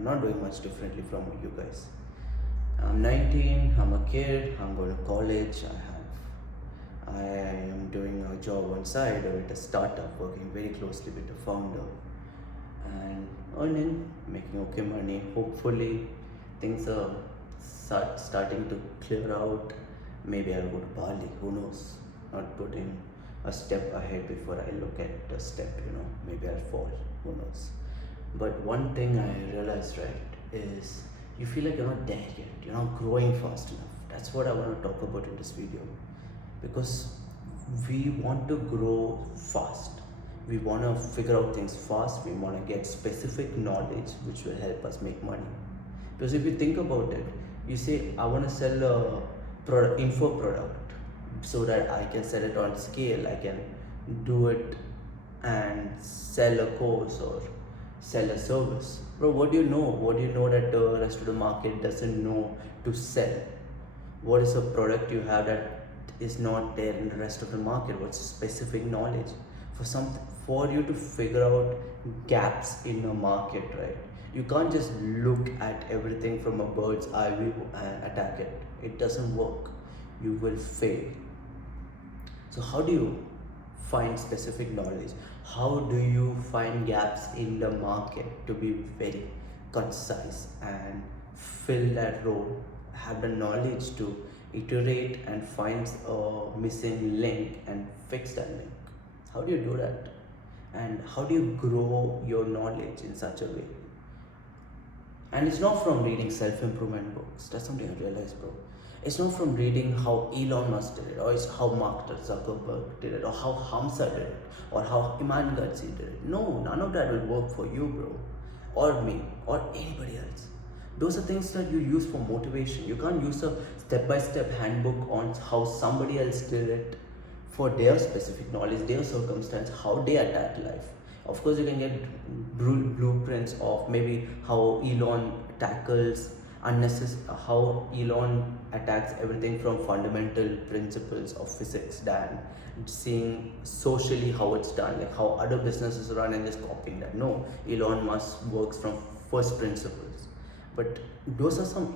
I'm not doing much differently from you guys. I'm 19, I'm a kid, I'm going to college, I am doing a job on side with a startup, working very closely with the founder and earning, making okay money. Hopefully, things are starting to clear out. Maybe I'll go to Bali, who knows? Not putting a step ahead before I look at the step. Maybe I'll fall, who knows? But one thing I realized, right, is you feel like you're not there yet, you're not growing fast enough. That's what I want to talk about in this video, because we want to grow fast, we want to figure out things fast, we want to get specific knowledge which will help us make money. Because if you think about it, you say I want to sell a info product so that I can sell it on scale, I can do it and sell a course or sell a service. Bro, what do you know? What do you know that the rest of the market doesn't know to sell? What is a product you have that is not there in the rest of the market? What's specific knowledge for you to figure out gaps in a market, right? You can't just look at everything from a bird's eye view and attack it. It doesn't work. You will fail. So how do you find specific knowledge? How do you find gaps in the market to be very concise and fill that role? Have the knowledge to iterate and find a missing link and fix that link. How do you do that? And how do you grow your knowledge in such a way? And it's not from reading self-improvement books. That's something I realized, bro. It's not from reading how Elon Musk did it, or it's how Mark Zuckerberg did it, or how Hamza did it, or how Iman Gadzhi did it. No, none of that will work for you, bro, or me, or anybody else. Those are things that you use for motivation. You can't use a step-by-step handbook on how somebody else did it for their specific knowledge, their circumstance, how they attack life. Of course, you can get blueprints of maybe how Elon tackles how Elon attacks everything from fundamental principles of physics than seeing socially how it's done, like how other businesses run and just copying that. No, Elon Musk works from first principles. But those are some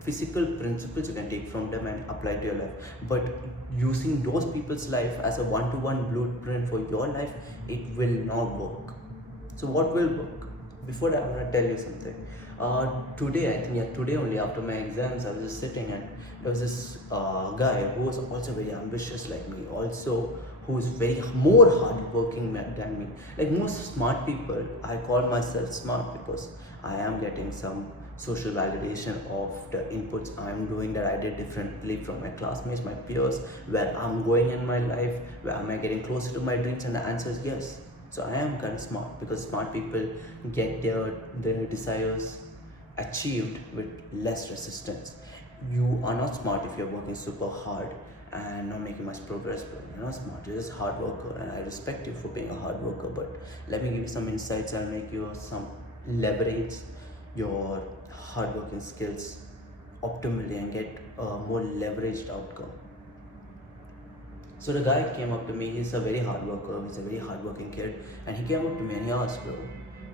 physical principles you can take from them and apply to your life. But using those people's life as a one-to-one blueprint for your life, it will not work. So what will work? Before that, I'm gonna tell you something. Today only after my exams, I was just sitting and there was this guy who was also very ambitious like me, also who's very more hardworking than me. Like most smart people, I call myself smart because I am getting some social validation of the inputs I'm doing that I did differently from my classmates, my peers, where I'm going in my life, where am I getting closer to my dreams, and the answer is yes. So I am kind of smart because smart people get their desires achieved with less resistance. You are not smart if you're working super hard and not making much progress, but you're not smart, you're just hard worker, and I respect you for being a hard worker. But let me give you some insights and make you some leverage your hardworking skills optimally and get a more leveraged outcome. So the guy came up to me, he's a very hard worker, he's a very hardworking kid, and he came up to me and he asked, bro,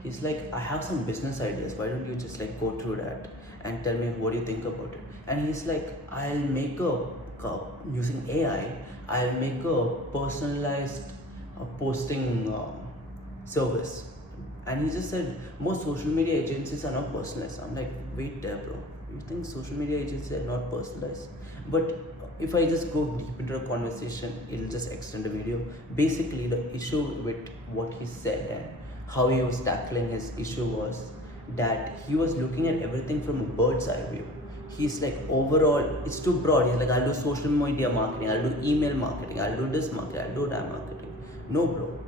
he's like, I have some business ideas, why don't you just like go through that and tell me what do you think about it? And he's like, I'll make using AI, I'll make a personalized posting service. And he just said, most social media agencies are not personalized. I'm like, wait there, bro. You think social media agencies are not personalized? But if I just go deep into the conversation, it'll just extend the video. Basically, the issue with what he said and how he was tackling his issue was that he was looking at everything from a bird's eye view. He's like, overall, it's too broad. He's like, I'll do social media marketing, I'll do email marketing, I'll do this marketing, I'll do that marketing. No, bro.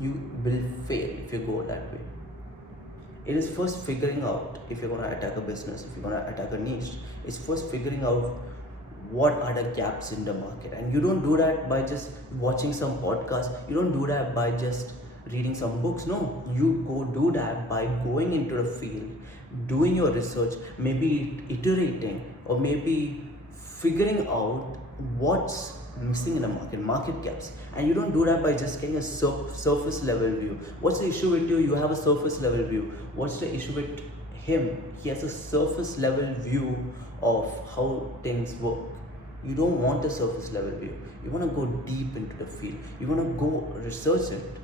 You will fail if you go that way. It is first figuring out if you're going to attack a business, if you're going to attack a niche. It's first figuring out what are the gaps in the market. And you don't do that by just watching some podcast. You don't do that by just reading some books. No, you go do that by going into the field, doing your research, maybe iterating, or maybe figuring out what's missing in the market gaps. And you don't do that by just getting a surface level view. What's the issue with you? You have a surface level view. What's the issue with him? He has a surface level view of how things work. You don't want a surface level view. You want to go deep into the field. You want to go research it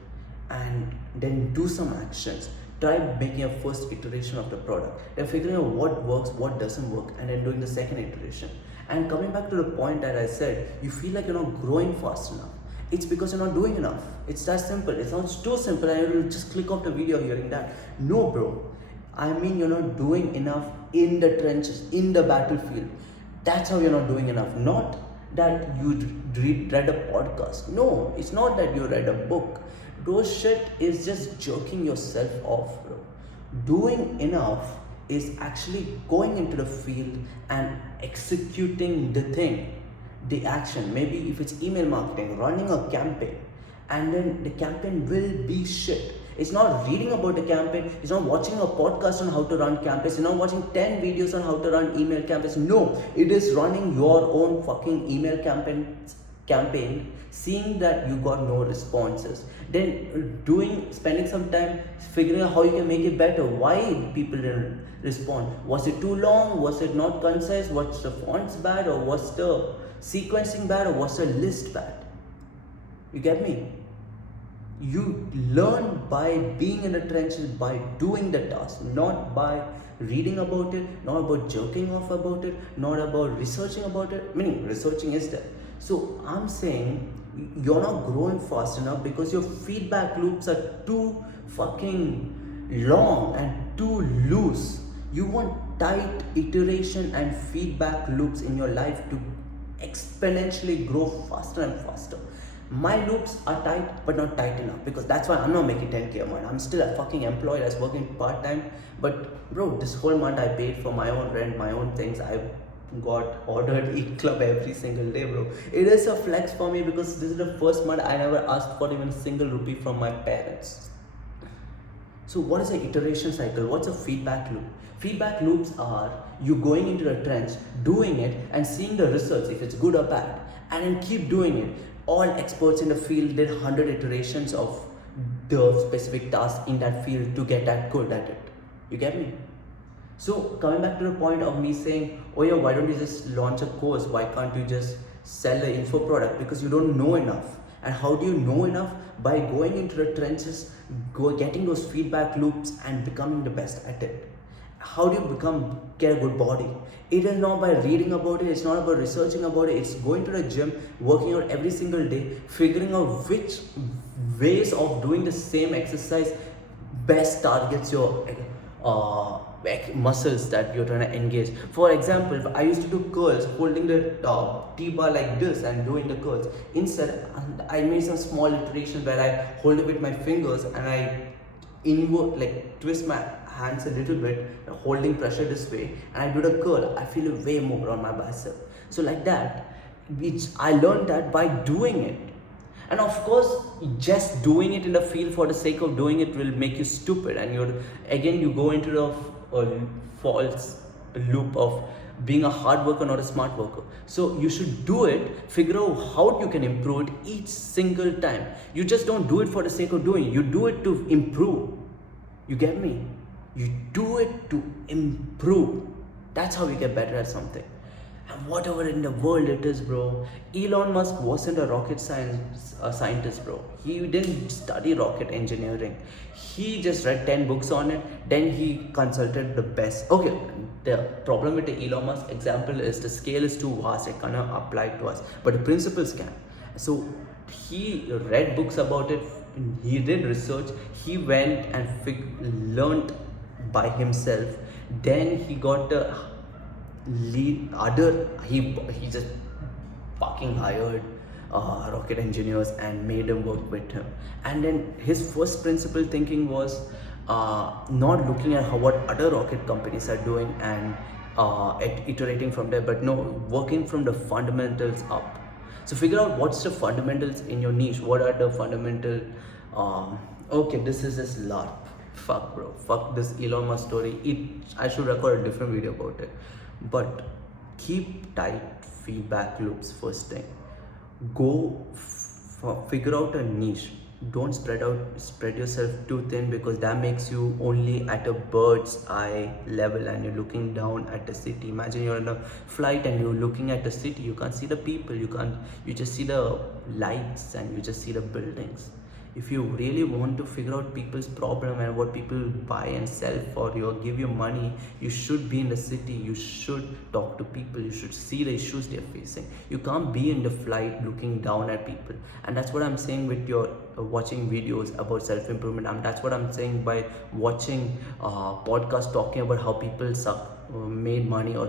and then do some actions. Try making a first iteration of the product, then figuring out what works, what doesn't work, and then doing the second iteration. And coming back to the point that I said, you feel like you're not growing fast enough. It's because you're not doing enough. It's that simple. It sounds too simple and you'll just click off the video hearing that. No, bro. I mean, you're not doing enough in the trenches, in the battlefield. That's how you're not doing enough. Not that you read a podcast. No, it's not that you read a book. Those shit is just jerking yourself off, bro. Doing enough is actually going into the field and executing the thing, the action. Maybe if it's email marketing, running a campaign, and then the campaign will be shit. It's not reading about the campaign, it's not watching a podcast on how to run campaigns, it's not watching 10 videos on how to run email campaigns. No, it is running your own fucking email campaign, seeing that you got no responses, then spending some time figuring out how you can make it better. Why people didn't respond? Was it too long? Was it not concise? Was the fonts bad? Or was the sequencing bad? Or was the list bad? You get me? You learn by being in the trenches, by doing the task, not by reading about it, not about joking off about it, not about researching about it. Meaning, researching is there. So I'm saying you're not growing fast enough because your feedback loops are too fucking long and too loose. You want tight iteration and feedback loops in your life to exponentially grow faster and faster. My loops are tight, but not tight enough, because that's why I'm not making 10k a month. I'm still a fucking employee that's working part-time. But bro, this whole month I paid for my own rent, my own things. I got ordered Eat Club every single day, bro. It is a flex for me because this is the first month I never asked for even a single rupee from my parents. So what is an iteration cycle? What's a feedback loop? Feedback loops are you going into the trench, doing it and seeing the results, if it's good or bad, and then keep doing it. All experts in the field did 100 iterations of the specific task in that field to get that good at it. You get me? So coming back to the point of me saying, oh yeah, why don't you just launch a course? Why can't you just sell an info product? Because you don't know enough. And how do you know enough? By going into the trenches, getting those feedback loops and becoming the best at it. How do you get a good body? It is not by reading about it, it's not about researching about it, it's going to the gym, working out every single day, figuring out which ways of doing the same exercise best targets your muscles that you're trying to engage. For example, I used to do curls holding the T-bar like this and doing the curls. Instead, I made some small iterations where I hold it with my fingers and I twist my hands a little bit, holding pressure this way, and I do the curl. I feel it way more on my bicep. So like that, I learned that by doing it. And of course, just doing it in the field for the sake of doing it will make you stupid, and you go into the false loop of being a hard worker, not a smart worker. So you should do it, figure out how you can improve it each single time. You just don't do it for the sake of doing it. You do it to improve. You get me? You do it to improve. That's how you get better at something. And whatever in the world it is, bro. Elon Musk wasn't a rocket scientist, bro. He didn't study rocket engineering. He just read 10 books on it. Then he consulted the best. Okay, the problem with the Elon Musk example is the scale is too vast. It cannot apply to us. But the principles can. So he read books about it. He did research. He went and learned by himself. Then he got the he just fucking hired rocket engineers and made them work with him. And then his first principle thinking was not looking at what other rocket companies are doing and iterating from there, but no, working from the fundamentals up. So figure out what's the fundamentals in your niche. What are the fundamental okay, this is this LARP. Fuck, bro. Fuck this Elon Musk story. I should record a different video about it. But keep tight feedback loops first thing. Figure out a niche. Don't spread yourself too thin, because that makes you only at a bird's eye level and you're looking down at a city. Imagine you're on a flight and you're looking at a city. You can't see the people, you just see the lights and you just see the buildings. If you really want to figure out people's problem and what people buy and sell for you or give you money, you should be in the city. You should talk to people. You should see the issues they're facing. You can't be in the flight looking down at people. And that's what I'm saying with your watching videos about self-improvement. That's what I'm saying by watching podcasts talking about how people made money, or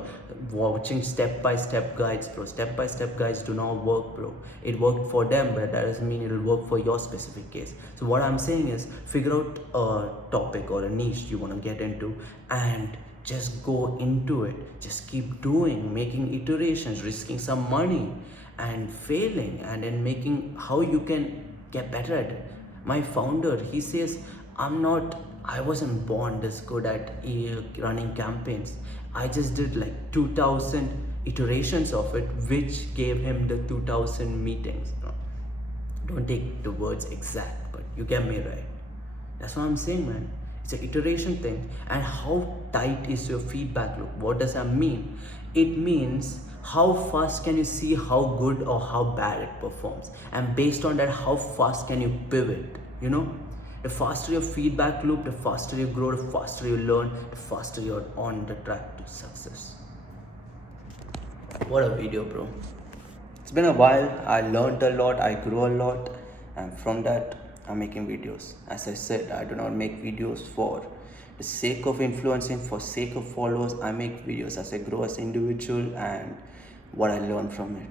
watching step-by-step guides, bro. Step-by-step guides do not work, bro. It worked for them, but that doesn't mean it'll work for your specific case. So what I'm saying is, figure out a topic or a niche you want to get into and just go into it. Just keep doing, making iterations, risking some money and failing, and then making how you can get better at it. My founder, he says, I wasn't born this good at running campaigns. I just did like 2000 iterations of it, which gave him the 2000 meetings. Don't take the words exact, but you get me right. That's what I'm saying, man. It's an iteration thing. And how tight is your feedback loop? What does that mean? It means how fast can you see how good or how bad it performs, and based on that, how fast can you pivot? The faster your feedback loop, the faster you grow, the faster you learn, the faster you're on the track to success. What a video, bro. It's been a while. I learned a lot, I grew a lot, and from that I'm making videos. As I said, I do not make videos for the sake of influencing, for sake of followers. I make videos as I grow as an individual and what I learn from it.